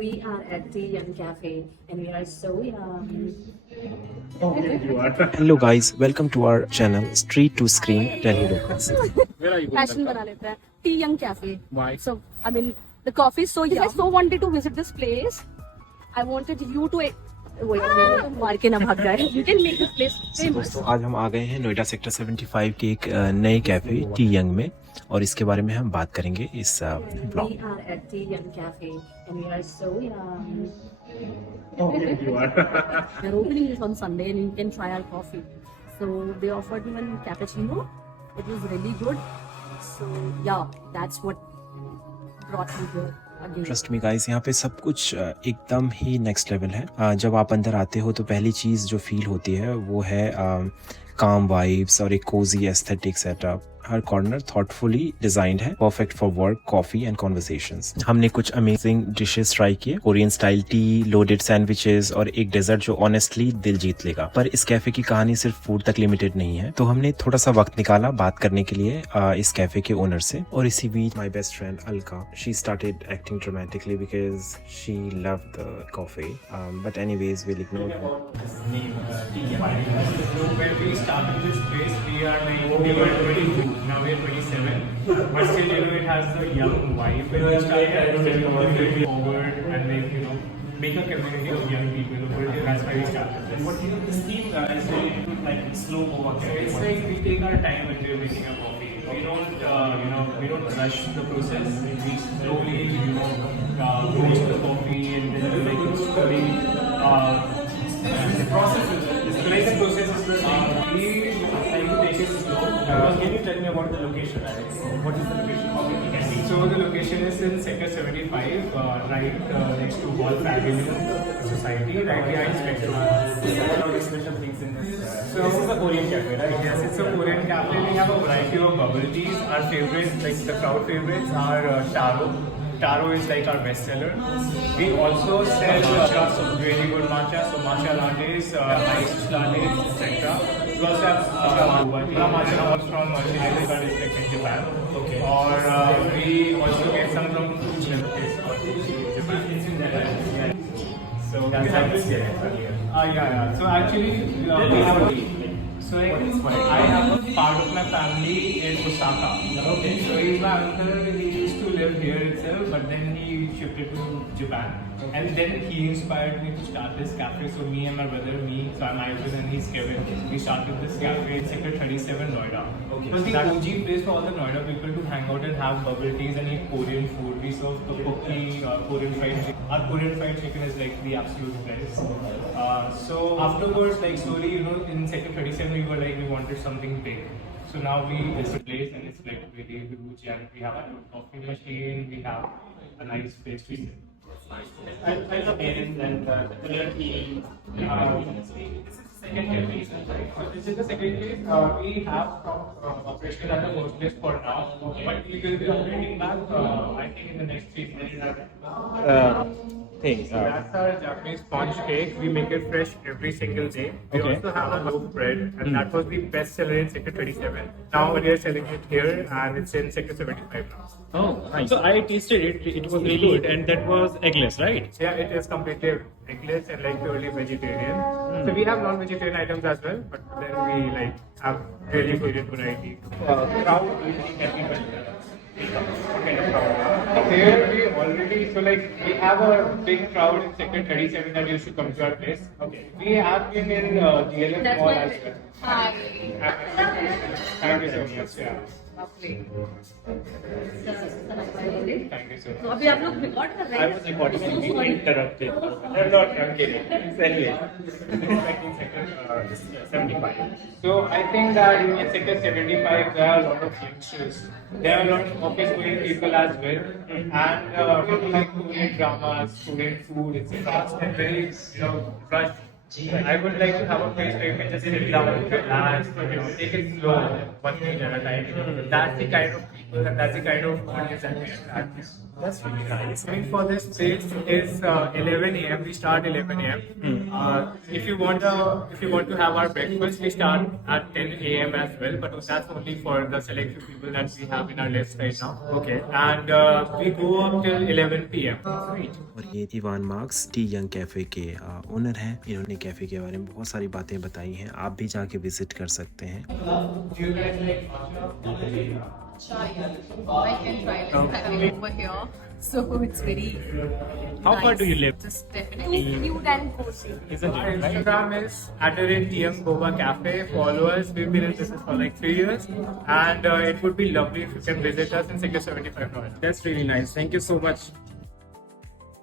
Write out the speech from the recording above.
We are at the Young Cafe and we are so young. Hello guys, welcome to our channel Street to Screen Delhi Locals. Where are you going? Passion बना लेते हैं. Tea Young Cafe. Why? So I mean the coffee is so young. I so wanted to visit this place. I wanted you to. वही मार के ना भाग जाए. You can make this place famous. दोस्तों आज हम आ गए हैं नोएडा सेक्टर 75 के एक नए कैफे टी यंग में और इसके बारे में हम बात करेंगे इस blog. We are at the Young Cafe and we are so young. You are. Their opening is on Sunday and you can try our coffee. So they offered me one cappuccino. It was really good. So yeah, that's what brought me here again. Trust me guys, यहाँ पे सब कुछ एकदम ही next level है. जब आप अंदर आते हो तो पहली चीज़ जो फील होती है वो है काम वाइब्स और एक कोजी एस्थेटिक सेटअप. हर कॉर्नर थॉटफुली डिजाइंड है, perfect for work, coffee and conversations. हमने कुछ अमेजिंग डिशेस ट्राई किए, Korean style T, loaded sandwiches और एक डेजर्ट जो ऑनेस्टली दिल जीत लेगा. पर इस कैफे की कहानी सिर्फ फूड तक लिमिटेड नहीं है, तो हमने थोड़ा सा वक्त निकाला बात करने के लिए इस कैफे के ओनर से. और इसी बीच my best friend Alka, she started acting dramatically because she loved the coffee. But anyways will ignore. When we started this place, we were 22. Now we are 27. But still, it has the young vibe. When we started, very forward and make a community of young people. That's why we started this. What this team is really like slow walk. It's like we take our time when we're making a coffee. We don't rush the process. We slowly, roast the coffee and then make it slowly. The process is the process is the same. We like to take it slow. Can you tell me about the location, Alex? What is the location of the cafe? So the location is in Sector 75, right next to Golf Avenue Society, right behind Spectrum. What are the special things in this? So This is a Korean cafe, right? yes, it's a Korean cafe. We have a variety of bubble teas. Our favorites, like the crowd favorites, are Taro. Taro is like our best seller. We also sell matcha, so really good matcha. So matcha lattes, iced lattes, etc. We also have matcha comes from Shinjuku, that is like in Japan. Okay. Or we also get some from Japan. So That's nice. yeah. So actually, we have a so I have a part of my family in Osaka. Okay. So he's my uncle. He used to live here itself, but then he shifted to Japan. And then he inspired me to start this cafe. So me and my brother, so I'm Ivan and he's Kevin. We started this cafe in Sector 37 Noida. Okay. It was the OG place for all the Noida people to hang out and have bubble teas and eat Korean food. We serve tteokbokki, Korean fried chicken. Our Korean fried chicken is like the absolute best. So afterwards, like slowly, in Sector 37 we were like, we wanted something big. So now it's a place and it's like really huge and we have a coffee machine, we have a nice place to sit. And the parents and the color team. This is the second case, right? This is the second case. We have operational at the first place for now, but we will be operating back, I think, in the next 3 months. So that's our Japanese sponge cake. We make it fresh every single day. We also have a loaf bread, and that was the best seller in Sector 37. Now we are selling it here, and it's in Sector 75 now. Oh, nice. So I tasted it. It was really good, and that was eggless, right? Yeah, it is completely eggless and like purely vegetarian. So we have non-vegetarian items as well, but then we like have really good variety. Crowd usually can be better. What kind of crowd? Here we already, so like we have a big crowd in Sector 37 that used to come to our place. Okay. We have been in GLF That's Mall why- as well. Hi. Thank you so much. Yeah. Lovely. Thank you so much. तो अभी आप लोग record कर रहे I हैं? was recording and we interrupted. I'm kidding. Anyway. Expecting Sector 75. So I think that in Sector 75 there are a lot of youngsters. There are a lot of office-going people as well, and people like Korean dramas, Korean food. It's fast and very rushed. I would like to have a place where you can just sit down, relax, take it slow, one thing at a time. That's the kind of people, and that's the kind of audience that we attract. That's really nice. Timing for this place is 11 a.m. We start 11 a.m. If you want to have our breakfast, we start at 10 a.m. as well, but that's only for the select few people that we have in our list right now. Okay. And we go up till 11 p.m. Sweet. और ये Ivan marks T young cafe के owner हैं। इन्होंने cafe के बारे में बहुत सारी बातें बताई हैं, आप भी जाके विज़िट कर सकते हैं। Do you guys like matcha? Chai, I can try like over here. So it's very How far nice. do you live? Just definitely cute and cozy. Isn't Our it? Right? Instagram is @TM Goa Cafe. Follow us. We've been in business for like 3 years, and it would be lovely if you can visit us in Sector 75 Noida. That's really nice. Thank you so much.